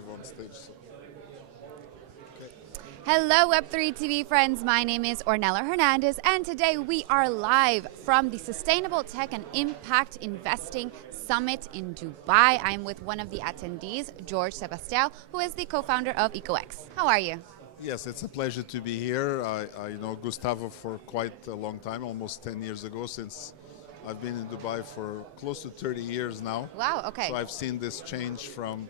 live on stage. So. Okay. Hello, Web3 TV friends. My name is Ornella Hernandez, and today we are live from the Sustainable Tech and Impact Investing Summit in Dubai. I'm with one of the attendees, Jorge Sebastiao, who is the co-founder of EcoX. How are you? Yes, it's a pleasure to be here. I know Gustavo for quite a long time, almost 10 years ago, since I've been in Dubai for close to 30 years now. Wow, okay. So I've seen this change from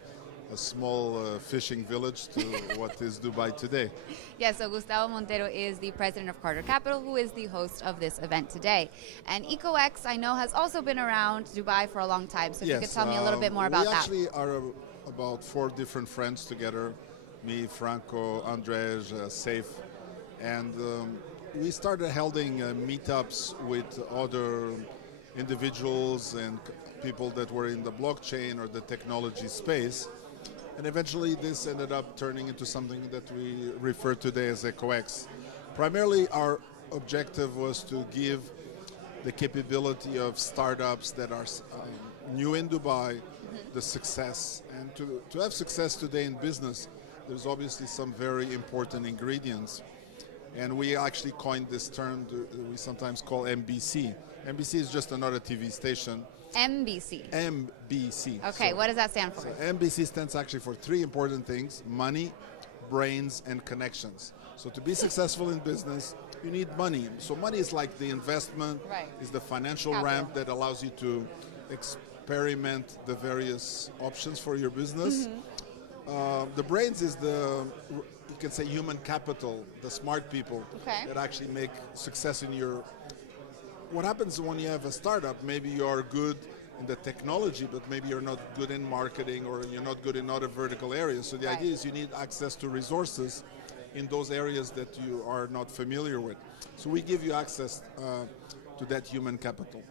a small fishing village to what is Dubai today. Yeah, so Gustavo Montero is the president of Carter Capital, who is the host of this event today. And EcoX, I know, has also been around Dubai for a long time, so if you could tell me a little bit more about that. We actually are about 4 different friends together, me, Franco, Andrej, Saif, and we started holding meetups with other individuals and people that were in the blockchain or the technology space. And eventually this ended up turning into something that we refer today as EcoX. Primarily our objective was to give the capability of startups that are new in Dubai the success. And to have success today in business, there's obviously some very important ingredients. And we actually coined this term we sometimes call MBC. MBC is just another TV station. MBC. MBC. Okay, so what does that stand for? So MBC stands actually for 3 important things: money, brains, and connections. So to be successful in business, you need money. So money is like the investment, is the financial ramp that allows you to experiment the various options for your business. The brains is you can say human capital, the smart people that actually make success in your... What happens when you have a startup, maybe you're good in the technology, but maybe you're not good in marketing or you're not good in other vertical areas. So the idea is you need access to resources in those areas that you are not familiar with. So we give you access to that human capital.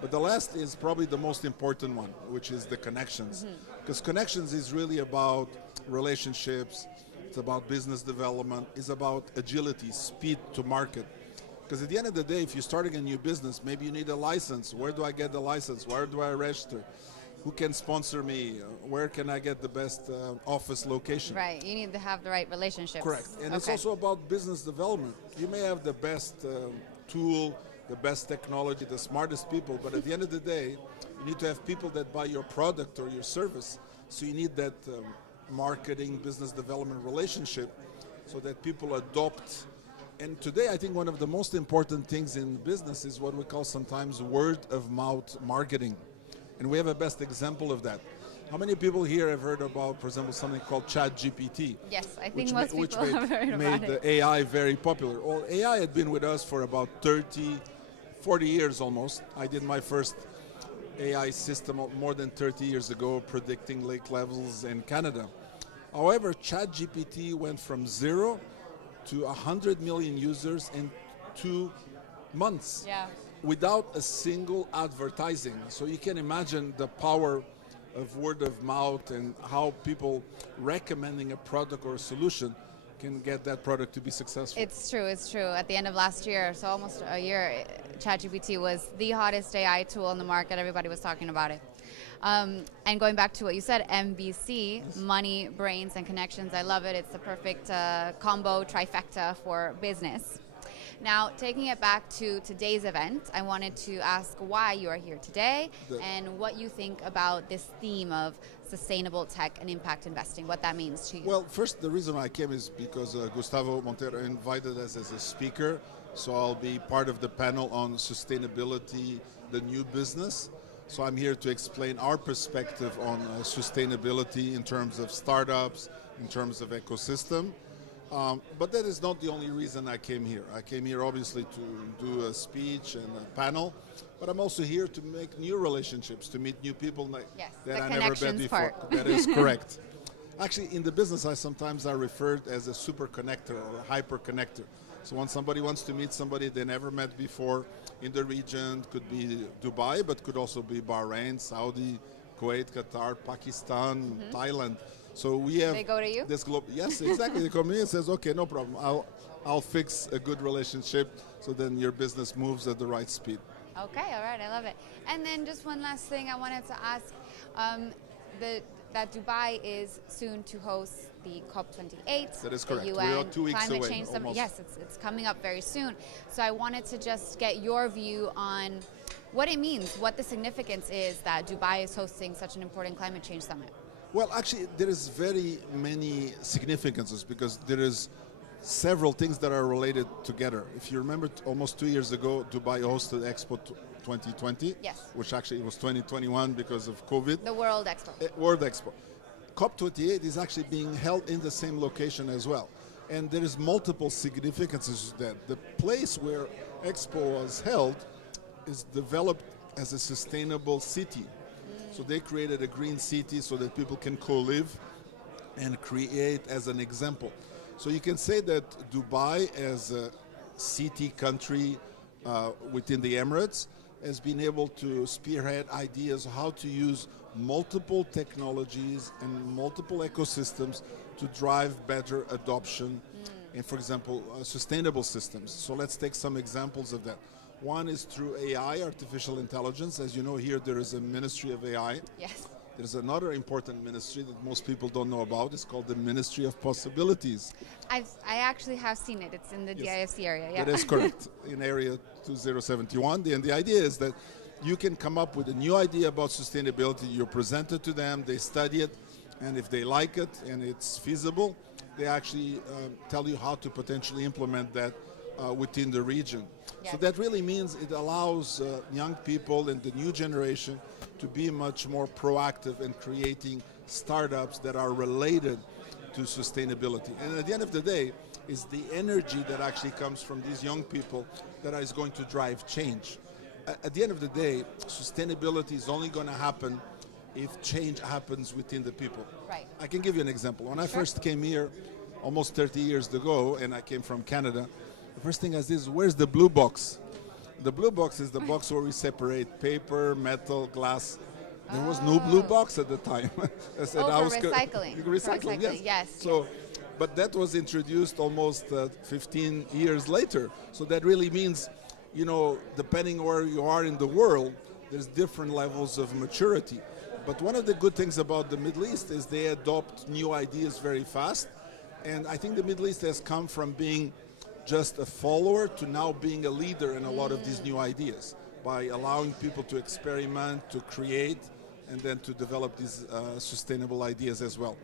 But the last is probably the most important one, which is the connections. Because connections is really about relationships, it's about business development, it's about agility, speed to market. Because at the end of the day, if you're starting a new business, maybe you need a license. Where do I get the license? Where do I register? Who can sponsor me? Where can I get the best office location? Right, you need to have the right relationships. Correct. And it's also about business development. You may have the best tool, the best technology, the smartest people, but at the end of the day, you need to have people that buy your product or your service. So you need that marketing, business development relationship so that people adopt. And today, I think one of the most important things in business is what we call sometimes word of mouth marketing. And we have a best example of that. How many people here have heard about, for example, something called ChatGPT? Yes, I think most people have heard about made the AI very popular. Well, AI had been with us for about 40 years almost. I did my first AI system more than 30 years ago, predicting lake levels in Canada. However, ChatGPT went from 0 to 100 million users in 2 months without a single advertising. So you can imagine the power of word of mouth and how people recommending a product or a solution can get that product to be successful. It's true, it's true. At the end of last year, so almost a year, ChatGPT was the hottest AI tool on the market. Everybody was talking about it. And going back to what you said, MBC, money, brains, and connections, I love it. It's the perfect combo, trifecta for business. Now, taking it back to today's event, I wanted to ask why you are here today and what you think about this theme of sustainable tech and impact investing, what that means to you. Well, first, the reason I came is because Gustavo Montero invited us as a speaker, so I'll be part of the panel on sustainability, the new business. So I'm here to explain our perspective on sustainability in terms of startups, in terms of ecosystem. But that is not the only reason I came here. I came here obviously to do a speech and a panel, but I'm also here to make new relationships, to meet new people that I never met before. That is correct. Actually, in the business, I sometimes are referred as a super connector or a hyper connector. So when somebody wants to meet somebody they never met before in the region, could be Dubai, but could also be Bahrain, Saudi, Kuwait, Qatar, Pakistan, Thailand. So we have... They go to you? This globe. Yes, exactly. They come to me and says, okay, no problem. I'll fix a good relationship so then your business moves at the right speed. Okay, all right, I love it. And then just one last thing I wanted to ask. that Dubai is soon to host the COP28. That is correct. The We UN are 2 weeks Climate away. Change Summit. Almost. Yes, it's coming up very soon. So I wanted to just get your view on what it means, what the significance is that Dubai is hosting such an important climate change summit. Well, actually, there is very many significances because there is several things that are related together. If you remember, almost 2 years ago, Dubai hosted Expo 2020, Yes. which actually was 2021 because of COVID. The World Expo. World Expo. COP28 is actually being held in the same location as well. And there is multiple significances to that. The place where Expo was held is developed as a sustainable city. So they created a green city so that people can co-live and create as an example. So you can say that Dubai as a city country within the Emirates has been able to spearhead ideas how to use multiple technologies and multiple ecosystems to drive better adoption and, for example, sustainable systems. So let's take some examples of that. One is through AI, artificial intelligence. As you know, here there is a Ministry of AI. Yes. There's another important ministry that most people don't know about. It's called the Ministry of Possibilities. I actually have seen it. It's in the DIFC area. Yeah. That is correct, in Area 2071. And the idea is that you can come up with a new idea about sustainability. You present it to them, they study it, and if they like it and it's feasible, they actually tell you how to potentially implement that within the region. Yes. So that really means it allows young people and the new generation to be much more proactive in creating startups that are related to sustainability. And at the end of the day, it's the energy that actually comes from these young people that is going to drive change. At the end of the day, sustainability is only going to happen if change happens within the people. Right. I can give you an example. When I first came here almost 30 years ago, and I came from Canada, the first thing I said is, where's the blue box? The blue box is the box where we separate paper, metal, glass. There was no blue box at the time. I said, for recycling. Recycling, yes. So, but that was introduced almost 15 years later. So that really means, you know, depending where you are in the world, there's different levels of maturity. But one of the good things about the Middle East is they adopt new ideas very fast. And I think the Middle East has come from being just a follower to now being a leader in a lot of these new ideas by allowing people to experiment, to create, and then to develop these sustainable ideas as well.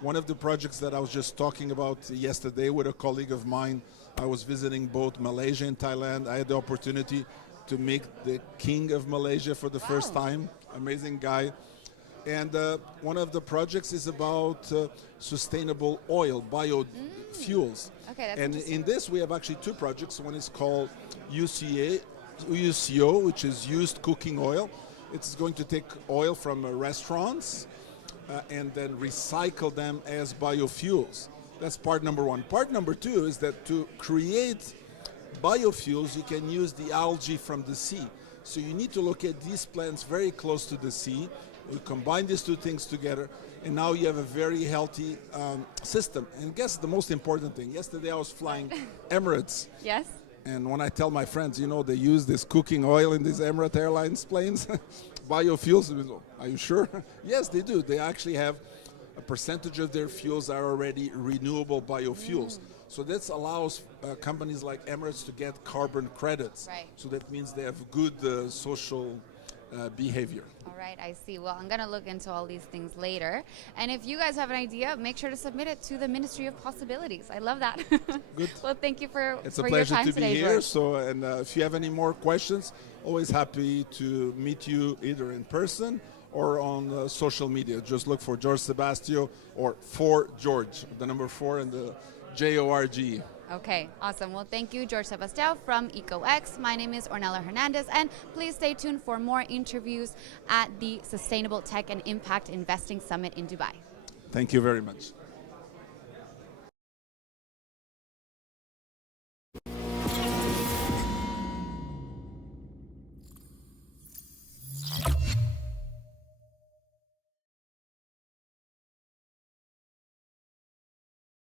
One of the projects that I was just talking about yesterday with a colleague of mine, I was visiting both Malaysia and Thailand. I had the opportunity to meet the king of Malaysia for the first time. Amazing guy. And one of the projects is about sustainable oil, biofuels. Okay, that's and interesting. in this, we have actually two projects. One is called UCO, which is used cooking oil. It's going to take oil from restaurants and then recycle them as biofuels. That's part number one. Part number two is that to create biofuels, you can use the algae from the sea. So you need to look at these plants very close to the sea. You combine these two things together, and now you have a very healthy system. And guess the most important thing. Yesterday I was flying Emirates. Yes. And when I tell my friends, you know, they use this cooking oil in these Emirates Airlines planes, biofuels, are you sure? Yes, they do. They actually have a percentage of their fuels are already renewable biofuels. So this allows companies like Emirates to get carbon credits. Right. So that means they have good social behavior. All right, I see. Well, I'm going to look into all these things later. And if you guys have an idea, make sure to submit it to the Ministry of Possibilities. I love that. Good. Well, thank you for It's a your pleasure time to be today, here. George. So, and if you have any more questions, always happy to meet you either in person or on social media. Just look for Jorge Sebastiao or for George, the number 4 and the JORG. Okay, awesome. Well, thank you, Jorge Sebastiao from EcoX. My name is Ornella Hernandez, and please stay tuned for more interviews at the Sustainable Tech and Impact Investing Summit in Dubai. Thank you very much.